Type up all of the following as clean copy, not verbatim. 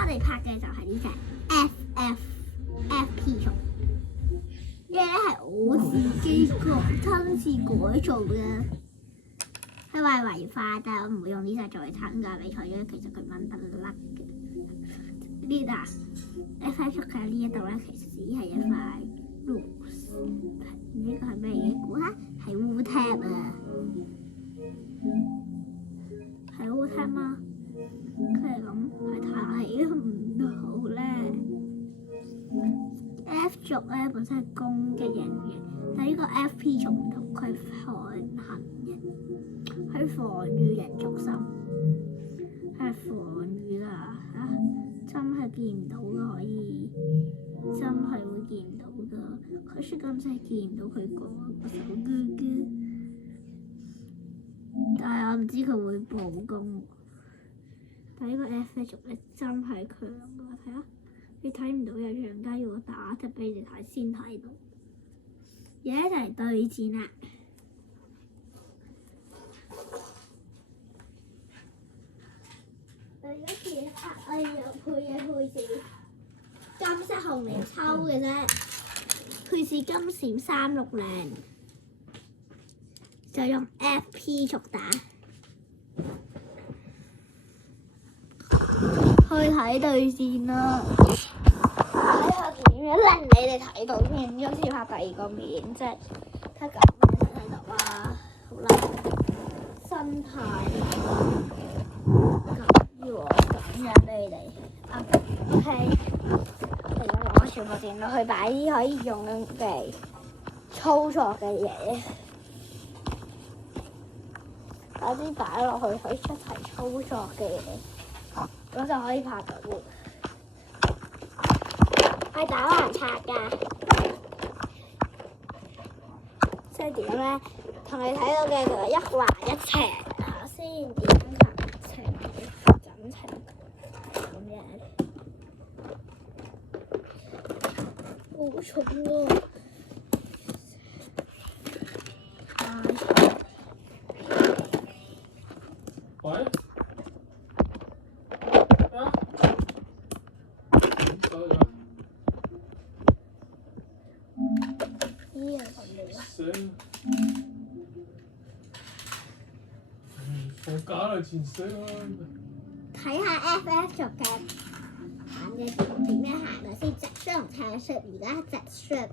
我哋拍嘅就係呢隻 FP 蟲，呢係我自己親自改造嘅。佢話違法，但係我唔會用呢隻作為參加比賽，因為其實佢掹得甩嘅。呢度 FP 蟲嘅呢一度咧，其實只係一塊 rose。呢個係咩嘢？估下，係烏貼啊！係烏貼嗎？佢係咁，係睇唔到咧。F 族咧本身係攻擊人嘅，但係呢個 FP 族唔同，佢防行人，佢防禦人族心，係防禦啊！真係見唔到㗎，可以真係會見唔到㗎。可惜今次係見唔到佢個手咕咕，但係我唔知佢會暴攻。但係呢個 F 族咧真係強㗎，睇下你睇唔到有樣家要我打隻俾你睇先睇到。而家就嚟對戰啦！我而家其實我有配置金色紅嚟抽嘅啫，配置金閃360，就用 FP 族打。去睇對戰啦，睇下點樣令你哋睇到先。今次拍第二個面，即係睇咁樣睇到啊，好啦，生態咁要我咁樣俾你哋，OK，其實我全部電腦去擺啲可以用嚟操作嘅嘢，把啲擺落去可以一齊操作嘅嘢。咁就可以拍到，係打橫拆㗎。即係點咧？同你睇到嘅就係一橫一斜，下先點行斜緊斜咁樣。好重喎！喂？放假啦，前死啦！睇下 FF 族嘅行嘅點樣行啊先，直摔同斜摔，而家直摔。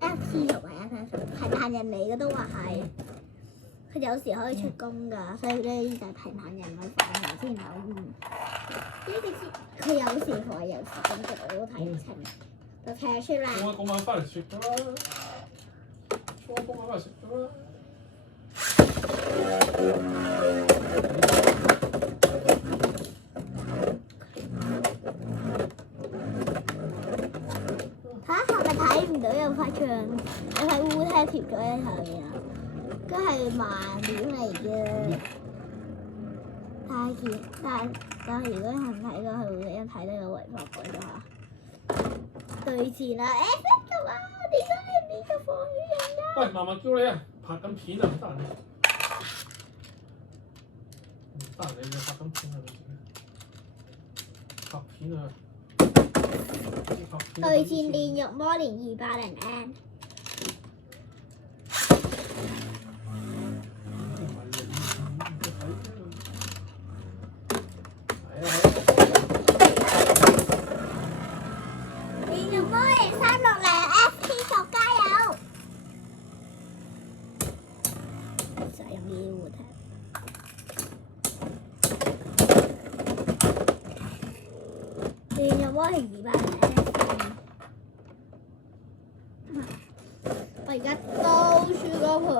FP 族係 FF 族，係行人嚟嘅都話係。佢有時可以出攻㗎，所以咧就係平衡人去防人先好。佢有時防有時攻擊，我都睇唔清。就踢出啦！我晚翻嚟食㗎啦，我今晚翻嚟食㗎啦。嚇係咪睇唔到有塊牆？有塊烏貼貼咗喺上面啊！都係盲點嚟嘅，但係如果人睇過，佢會一睇到有違法改咗下。對戰啦 ，FF 族啊！點解你呢個防禦人㗎？喂，嫲嫲叫你啊，拍緊片啊，唔得閒你，唔得閒你拍緊片啊，拍片啊！對戰煉獄魔連280N。我而家倒數個盤，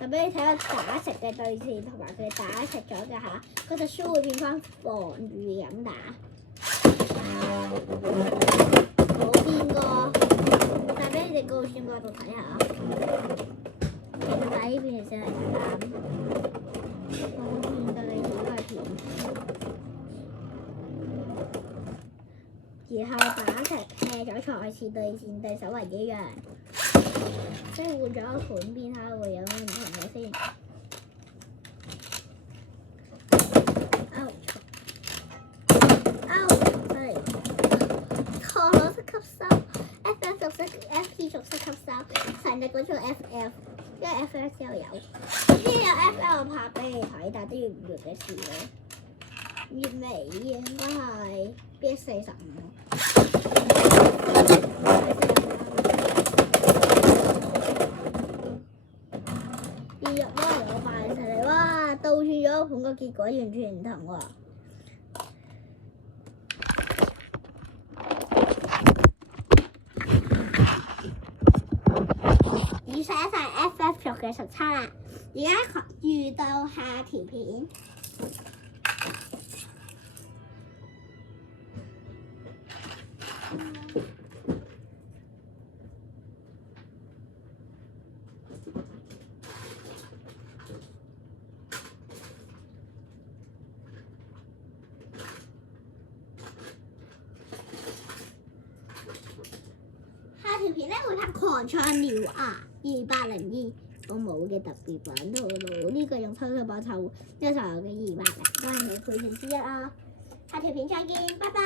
就俾你睇下打直嘅對戰同埋佢打直咗嘅嚇，嗰隻書會變翻防禦咁打，冇變過。但俾你哋高轉角度睇下，其實打呢邊其實係啱，冇變到你點都係變。然後把石劈咗賽次對戰對手為一樣，即係換咗盤邊下會有咩唔同嘅先？係錯咗識吸收 ，FF 熟悉 FP 熟悉吸收，成日嗰種 FF， 因為 FF 之後有，之前有 FL 我拍俾你睇，但係都要唔要嘅事咧。月尾應該係 BS45。二入都係我扮出嚟，哇！倒轉咗盤個結果完全唔同喎。以上就係 FF 族嘅實測啦。而家遇到下條片。下條片咧會拍狂唱鳥啊2802我冇嘅特別版套路，呢個用抽水波抽，呢個就係我嘅200啦，都係你配件之一啊。下條片再見，拜拜。